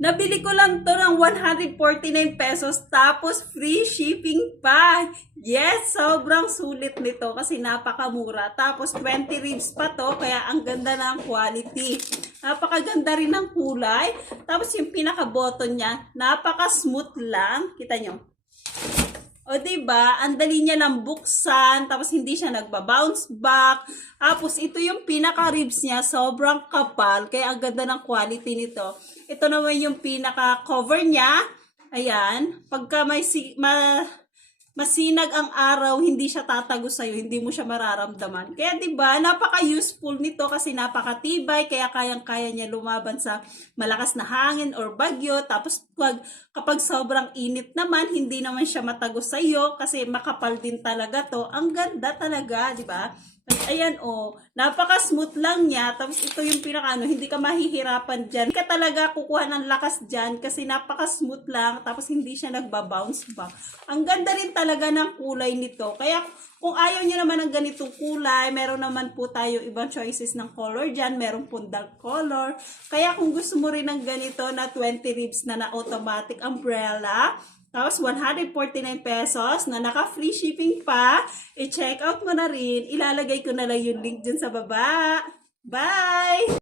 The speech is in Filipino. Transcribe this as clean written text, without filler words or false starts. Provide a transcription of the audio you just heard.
Nabili ko lang to ng 149 pesos tapos free shipping pa. Yes, sobrang sulit nito kasi napakamura. Tapos 20 ribs pa to kaya ang ganda ng quality. Napakaganda rin ng kulay. Tapos yung pinaka-button niya, napaka-smooth lang. Kita nyo? O diba, ang dali niya lang buksan, tapos hindi siya nagba-bounce back. Tapos ito yung pinaka-ribs niya, sobrang kapal, kaya ang ganda ng quality nito. Ito naman yung pinaka-cover niya. Ayan, pagka masinag ang araw, hindi siya tatago sa'yo, hindi mo siya mararamdaman. Kaya diba, napaka-useful nito kasi napakatibay, kaya kayang-kaya niya lumaban sa malakas na hangin or bagyo. Tapos kapag sobrang init naman, hindi naman siya matago sa'yo kasi makapal din talaga to. Ang ganda talaga, diba? Ayan napaka-smooth lang niya. Tapos ito yung pinaka hindi ka mahihirapan dyan. Hindi ka talaga kukuha ng lakas dyan kasi napaka-smooth lang. Tapos hindi siya nagba-bounce back. Ang ganda rin talaga ng kulay nito. Kaya kung ayaw nyo naman ng ganitong kulay, meron naman po tayo ibang choices ng color dyan. Meron po dark color. Kaya kung gusto mo rin ng ganito na 20 ribs na automatic umbrella, tapos 149 pesos na naka-free shipping pa, i-check out mo na rin. Ilalagay ko na lang yung link dyan sa baba. Bye!